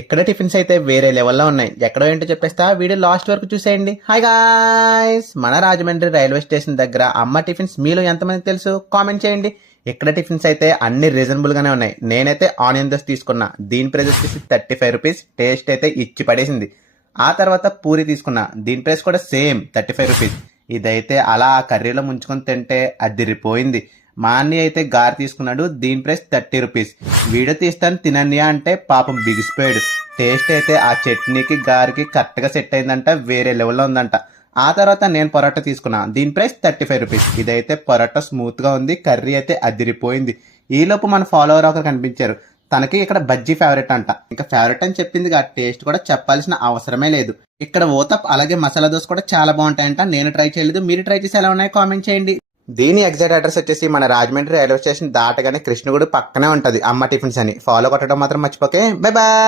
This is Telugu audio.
ఇక్కడ టిఫిన్స్ అయితే వేరే లెవెల్లో ఉన్నాయి. ఎక్కడో ఏంటో చెప్పేస్తా, వీడియో లాస్ట్ వరకు చూసేయండి. హాయ్ గాయ్స్, మన రాజమండ్రి రైల్వే స్టేషన్ దగ్గర అమ్మ టిఫిన్స్ మీలో ఎంతమంది తెలుసు కామెంట్ చేయండి. ఇక్కడ టిఫిన్స్ అయితే అన్ని రీజనబుల్ గానే ఉన్నాయి. నేనైతే ఆనియన్ దోశ తీసుకున్నా, దీని ప్రైస్ వచ్చేసి 35 రూపీస్. టేస్ట్ అయితే ఇచ్చి పడేసింది. ఆ తర్వాత పూరి తీసుకున్నా, దీని ప్రైస్ కూడా సేమ్ 35 రూపీస్. ఇదైతే అలా ఆ కర్రీలో ముంచుకొని తింటే అదిరిపోయింది. మా అన్నయ్య అయితే గారి తీసుకున్నాడు, దీని ప్రైస్ 30 రూపీస్. వీడియో తీస్తాను తినన్నయ్య అంటే పాపం బిగిసిపోయాడు. టేస్ట్ అయితే ఆ చట్నీకి గారికి కరెక్ట్గా సెట్ అయిందంట, వేరే లెవెల్లో ఉందంట. ఆ తర్వాత నేను పొరాటా తీసుకున్నా, దీని ప్రైస్ 35 రూపీస్. ఇదైతే పొరాటా స్మూత్గా ఉంది, కర్రీ అయితే అదిరిపోయింది. ఈలోపు మన ఫాలోవర్ ఒకరు కనిపించారు. తనకి ఇక్కడ బజ్జీ ఫేవరెట్ అంట. ఇంకా ఫేవరెట్ అని చెప్పింది, ఆ టేస్ట్ కూడా చెప్పాల్సిన అవసరమే లేదు. ఇక్కడ ఓతప్ అలాగే మసాలా దోశ కూడా చాలా బాగుంటాయంట. నేను ట్రై చేయలేదు, మీరు ట్రై చేసి ఎలా ఉన్నాయో కామెంట్ చేయండి. దీని ఎగ్జాక్ట్ అడ్రస్ వచ్చేసి మన రాజమండ్రి రైల్వే స్టేషన్ దాటగానే కృష్ణగుడి పక్కనే ఉంటది అమ్మ టిఫిన్స్ అని. ఫాలో కొట్టడం మాత్రం మర్చిపోకే. Bye bye.